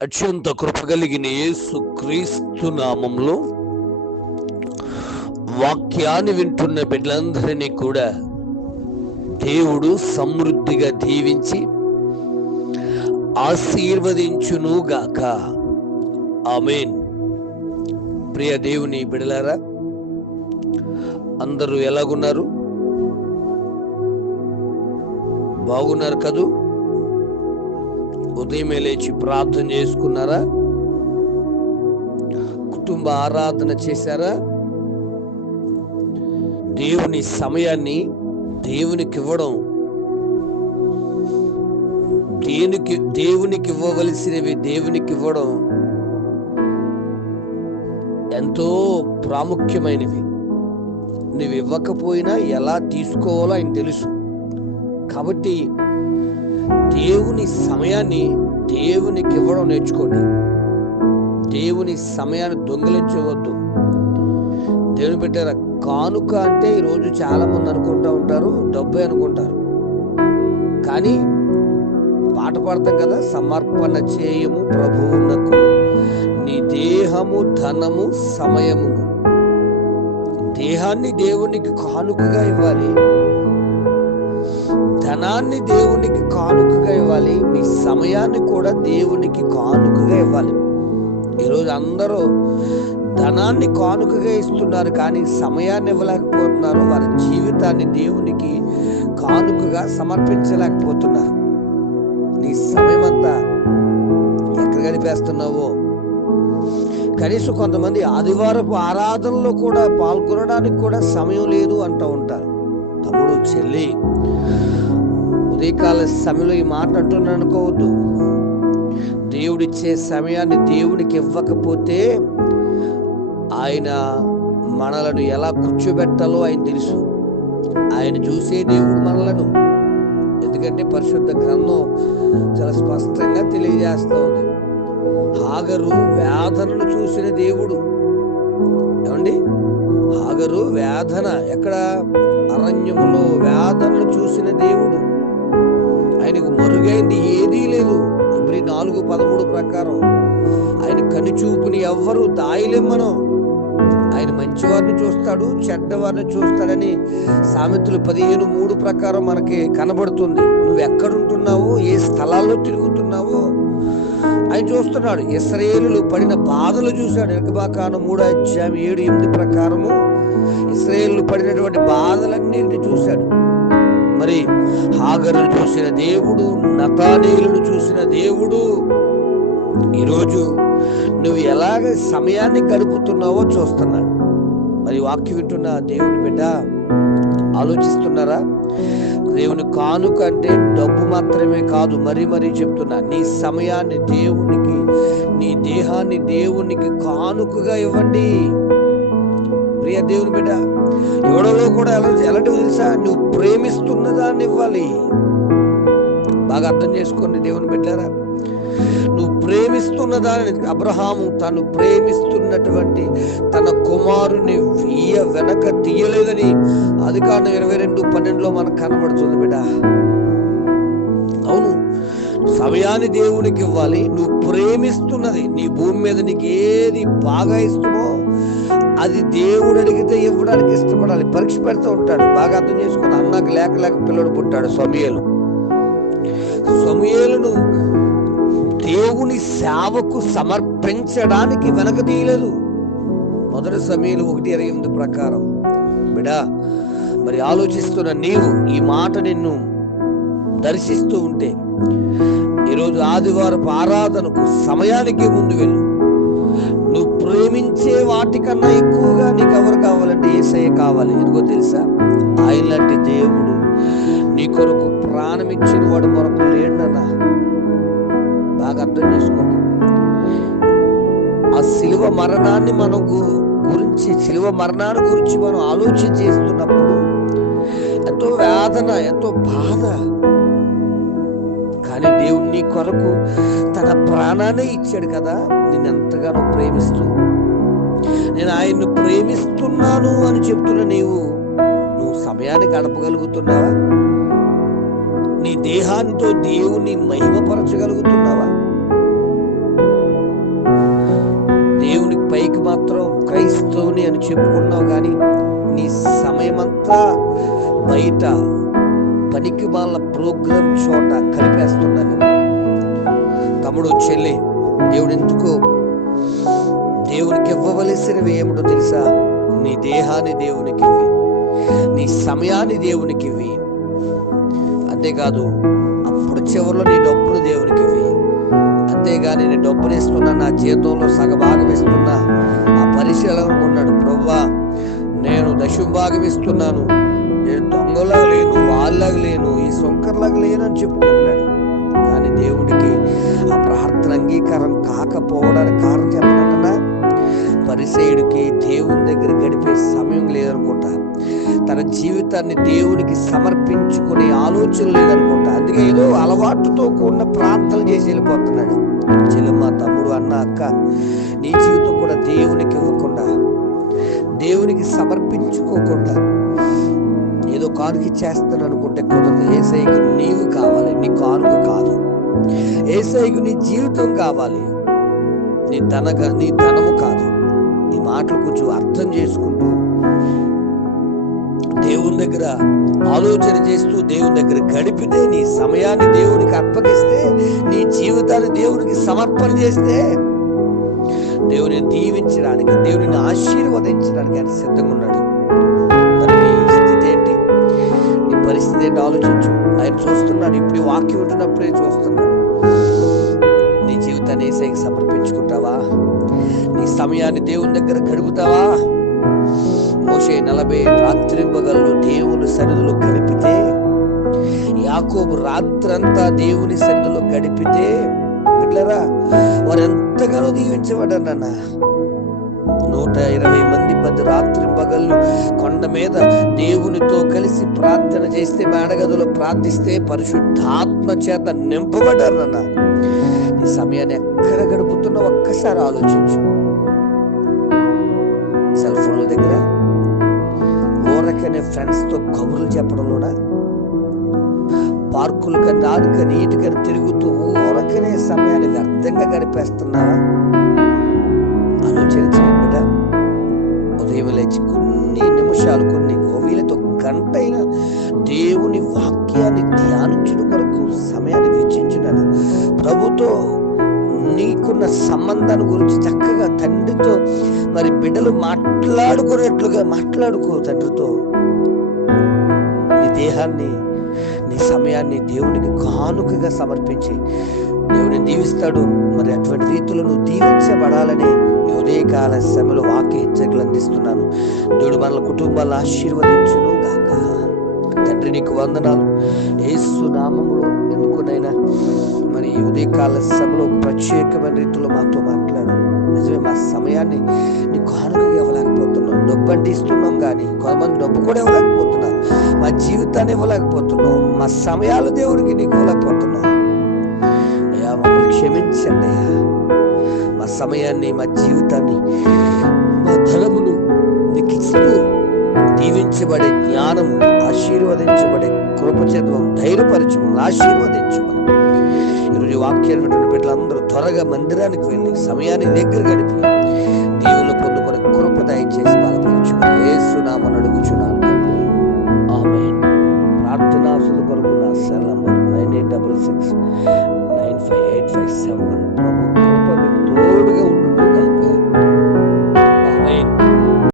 అత్యంత కృప కలిగిన యేసు క్రీస్తు నామంలో వాక్యాన్ని వింటున్న బిడ్డలందరినీ కూడా దేవుడు సమృద్ధిగా దీవించి ఆశీర్వదించునుగాక. ఆమేన్. ప్రియ దేవుని బిడ్డలారా, అందరూ ఎలాగున్నారు? బాగున్నారు కదూ? ఉదయమే లేచి ప్రార్థన చేసుకున్నారా? కుటుంబ ఆరాధన చేశారా? దేవుని సమయాన్ని దేవునికి ఇవ్వడం, దేవునికి ఇవ్వవలసినవి దేవునికి ఇవ్వడం ఎంతో ప్రాముఖ్యమైనవి. నువ్వు ఇవ్వకపోయినా ఎలా తీసుకోవాలో ఆయన తెలుసు. కాబట్టి దేవుని సమయాన్ని దేవునికి ఇవ్వడం నేర్చుకోండి. దేవుని సమయాన్ని దొంగిలించవద్దు. దేవుని పెట్టారా? కానుక అంటే ఈరోజు చాలా మంది అనుకుంటూ ఉంటారు డబ్బే అనుకుంటారు. కానీ పాట పాడతాం కదా, సమర్పణ చేయము ప్రభువునకు నీ దేహము ధనము సమయమును. దేహాన్ని దేవునికి కానుకగా ఇవ్వాలి, ధనాన్ని దేవునికి కానుకగా ఇవ్వాలి, మీ సమయాన్ని కూడా దేవునికి కానుకగా ఇవ్వాలి. ఈరోజు అందరూ ధనాన్ని కానుకగా ఇస్తున్నారు, కానీ సమయాన్ని ఇవ్వలేకపోతున్నారు. వారి జీవితాన్ని దేవునికి కానుకగా సమర్పించలేకపోతున్నారు. నీ సమయం అంతా ఎక్కడ గడిపేస్తున్నావో. కనీసం కొంతమంది ఆదివారపు ఆరాధనలో కూడా పాల్గొనడానికి కూడా సమయం లేదు అంటూ ఉంటారు. తమ్ముడు, చెల్లి, ఉదయకాల సమయంలో ఈ మాట అంటున్నాను అనుకోవద్దు. దేవుడిచ్చే సమయాన్ని దేవునికి ఇవ్వకపోతే ఆయన మనలను ఎలా కూర్చోబెట్టాలో ఆయన తెలుసు. ఆయన చూసే దేవుడు మనలను. ఎందుకంటే పరిశుద్ధ గ్రంథం చాలా స్పష్టంగా తెలియజేస్తూ ఉంది. హాగరు వేదనను చూసిన దేవుడు. ఏమండి? హాగరు వేదన, ఎక్కడ? అరణ్యములో వేదనను చూసిన దేవుడు. ఆయనకు మరుగైంది ఏదీ లేదు. Hebrew 4:13 ప్రకారం ఆయన కనుచూపుని ఎవ్వరూ దాయలేం. మనం ఆయన మంచివారిని చూస్తాడు, చెడ్డవారిని చూస్తాడని సామెతలు 15:3 ప్రకారం మనకి కనబడుతుంది. నువ్వు ఎక్కడుంటున్నావో, ఏ స్థలాల్లో తిరుగుతున్నావో ఆయన చూస్తున్నాడు. ఇశ్రాయేలులు పడిన బాధలు చూశాడు. నిర్గమకాండం 3:7-8 ప్రకారము ఇశ్రాయేలులు పడినటువంటి బాధలన్నింటినీ చూశాడు. మరి హాగరును చూసిన దేవుడు, నతానేలును చూసిన దేవుడు. ఈరోజు నువ్వు ఎలాగ సమయాన్ని గడుపుతున్నావో చూస్తున్నాడు. మరి వాక్యం వింటున్న దేవుని బిడ్డ, ఆలోచిస్తున్నారా? దేవుని కానుక అంటే డబ్బు మాత్రమే కాదు. మరీ చెప్తున్నా, నీ సమయాన్ని దేవునికి, నీ దేహాన్ని దేవునికి కానుకగా ఇవ్వండి. ప్రియ దేవుని బిడ్డ, ఇవ్వడంలో కూడా ఎలాంటి తెలుసా? నువ్వు ప్రేమిస్తున్న దాన్ని ఇవ్వాలి. బాగా అర్థం చేసుకోండి దేవుని బిడ్డారా. నువ్వు ప్రేమిస్తున్న దాన్ని, అబ్రహాము తను ప్రేమిస్తున్నటువంటి తన కుమారుని వెనక తీయలేదని ఆదికాండం 22:12 మనకు కనబడుతుంది బిడ్డ. అవును, సమయాన్ని దేవునికి ఇవ్వాలి. నువ్వు ప్రేమిస్తున్నది, నీ భూమి మీద నీకు ఏది బాగా ఇష్టమో అది దేవుడు అడిగితే ఇవ్వడానికి ఇష్టపడాలి. పరీక్ష పెడుతూ ఉంటాడు. బాగా అర్థం చేసుకుని, అన్నకు లేక పిల్లడు పుట్టాడు సమూయేలును దేవుని సేవకు సమర్పించడానికి వెనక తీయలేదు. 1 సమూయేలు 1:28 ప్రకారం. బిడా, మరి ఆలోచిస్తున్న నీవు, ఈ మాట నిన్ను దర్శిస్తూ ఉంటే ఈరోజు ఆదివారపు ఆరాధనకు సమయానికి ముందు వెళ్ళు. నువ్వు ప్రేమించే వాటికన్నా ఎక్కువగా నీకు ఎవరు కావాలంటే యేసయ్య కావాలి. ఎందుకో తెలుసా? ఆయన లాంటి దేవుడు నీ కొరకు ప్రాణం ఇచ్చిన వాడు మరొకరు లేడన్నా. బాగా అర్థం చేసుకోండి. ఆ శిలువ మరణాన్ని శిలువ మరణాన్ని గురించి మనం ఆలోచన చేస్తున్నప్పుడు ఎంతో వేదన, ఎంతో బాధ. కానీ దేవుడు నీ కొరకు తన ప్రాణాన్ని ఇచ్చాడు కదా. నేను ఎంతగానో ప్రేమిస్తూ, నేను ఆయన్ను ప్రేమిస్తున్నాను అని చెప్తున్న నువ్వు సమయాన్ని గడపగలుగుతున్నావా? నీ దేహాంతో దేవుని మహిమపరచగలుగుతున్నావా? బయట పనికి వాళ్ళ ప్రోగ్రాం చోట కలిపేస్తున్నాను. తమ్ముడు, చెల్లి, దేవుడు ఎందుకు దేవునికి ఇవ్వవలసినవి ఏమిటో తెలుసా? నీ దేహాన్ని దేవునికి ఇవ్వి, నీ సమయాన్ని దేవునికి ఇవ్వి. అంతేకాదు, అప్పుడు చివరిలో నీ డబ్బును దేవునికి ఇవ్వి. అంతేగాని నేను డబ్బులు ఇస్తున్నా, నా జీతంలో సగభాగం ఇస్తున్నా, ఆ పరిశీలన ఉన్నాడు. ప్రభువా, నేను దశంభాగం ఇస్తున్నాను, నేను దొంగలాగా లేను, వాళ్ళలాగా లేను, ఈ సొంకర్లాగా లేను అని చెప్పుకుంటున్నాడు. కానీ దేవుడికి ఆ ప్రార్థన అంగీకారం కాకపోవడానికి కారణం చెప్పనన్నా, పరిసయ్యుడికి దేవుని దగ్గర గడిపే సమయం లేదనుకుంటా, తన జీవితాన్ని దేవునికి సమర్పించుకునే ఆలోచన లేదనుకుంటా. అందుకే ఏదో అలవాటుతో కూడిన ప్రార్థనలు చేసి వెళ్ళిపోతున్నాడు. చెల్లెమ్మ, తమ్ముడు, అన్న, అక్క, నీ జీవితం కూడా దేవునికి ఇవ్వకుండా, దేవునికి సమర్పించుకోకుండా ఏదో కానుక చేస్తాను అనుకుంటే కుదరదు. యేసయ్యకి నీవు కావాలి, నీ కానుక కాదు. యేసయ్యకు నీ జీవితం కావాలి, నీ ధనము కాదు. నీ మాటలు కొంచెం అర్థం చేసుకుంటూ, దేవుని దగ్గర ఆలోచన చేస్తూ, దేవుని దగ్గర గడిపితే, నీ సమయాన్ని దేవునికి అప్పగిస్తే, నీ జీవితాన్ని దేవునికి సమర్పణ చేస్తే, దేవుని దీవించడానికి, దేవుని ఆశీర్వదించడానికి ఆయన సిద్ధంగా ఉన్నాడు. మరి నీ స్థితి ఏంటి? నీ పరిస్థితి ఏంటి? ఆలోచించు. ఆయన చూస్తున్నాడు. ఇప్పుడు వాక్యం ఉంటున్నప్పుడే చూస్తున్నాడు. నీ జీవితాన్ని యేసయ్యకి సమర్పించుకుంటావా? నీ సమయాన్ని దేవుని దగ్గర గడుపుతావా? మోషే 40 రాత్రింబగళ్ళు దేవుని సన్నిధిలో గడిపితే, యాకోబు రాత్రంతా దేవుని సన్నిధిలో గడిపితే, బిడ్డలారా, వారు ఎంతగానో దీవించబడ్డారు నాన్న. 120 మంది 10 రాత్రింబగళ్ళు కొండ మీద దేవునితో కలిసి ప్రార్థన చేస్తే, మేడగదిలో ప్రార్థిస్తే పరిశుద్ధాత్మ చేత నింపబడ్డారు నాన్న. ఈ సమయాన్ని ఎక్కడ గడుపుతున్నా ఒక్కసారి ఆలోచించు. సెల్ ఫోన్ల దగ్గర ఊరకనే ఫ్రెండ్స్తో కబుర్లు చెప్పడంలోనా, పార్కులు కన్నా ఆడుకని ఈటుకని తిరుగుతూ ఊరకనే సమయాన్ని వ్యర్థంగా గడిపేస్తున్నావా? ఆలోచన చేయబడ్డా. ఉదయం లేచి కొన్ని నిమిషాలు, కొన్ని వీళ్ళతో గంట అయినా దేవుని వాక్యాన్ని ధ్యానించడం కొరకు సమయాన్ని వెచ్చించున్నాను. ప్రభుతో నీకున్న సంబంధాన్ని గురించి చక్కగా తండ్రితో, మరి బిడ్డలు మాట్లాడుకున్నట్లుగా మాట్లాడుకో. తండ్రితో నీ దేహాన్ని, నీ సమయాన్ని దేవునికి కానుకగా సమర్పించి దేవుడిని దీవిస్తాడు. మరి అటువంటి రీతిలో నువ్వు దీవించబడాలని ఈ ఉదయకాల సమయంలో వాక్య హెచ్చరికలు అందిస్తున్నాను. దేవుడు మన కుటుంబాలను ఆశీర్వదించును గాక. తండ్రి, నీకు వందనాలు. యేసు నామములో ఎందుకునైనా మరి ఈ ఉదయకాల సమయంలో ఒక ప్రత్యేకమైన రీతిలో మాతో మాట్లాడు. నిజమే, మా సమయాన్ని నీ కానుకగా ఇవ్వలేకపోతున్నాం. డబ్బు అంటే ఇస్తున్నాం, కానీ కొంతమంది డబ్బు కూడా ఇవ్వలేకపోతున్నారు. మా జీవితాన్ని ఇవ్వలేకపోతున్నాం. మా సమయాలు దేవుడికి నీకు ఇవ్వలేకపోతున్నాం. అయ్యా, మమ్మల్ని క్షమించండి అయ్యా. మా సమయాన్ని, మా జీవితాన్ని, మా ధనమును నీకు ఇస్తూ దీవించబడే జ్ఞానము, ఆశీర్వదించబడే కృపచేతం, ధైర్యపరచమని ఆశీర్వదించమని ఈరోజు వాక్యాన్ని బిడ్డలందరూ త్వరగా మందిరానికి వెళ్ళి సమయాన్ని దగ్గర గడిపి దేవుళ్ళు పొందుకునే కృప దయచేసి బలపరచుమని యేసు నామమున అడుగుచున్నాను. ఆమేన్. ప్రార్థనాసుల కొరకు నా సెల్ నంబర్ 9866958571.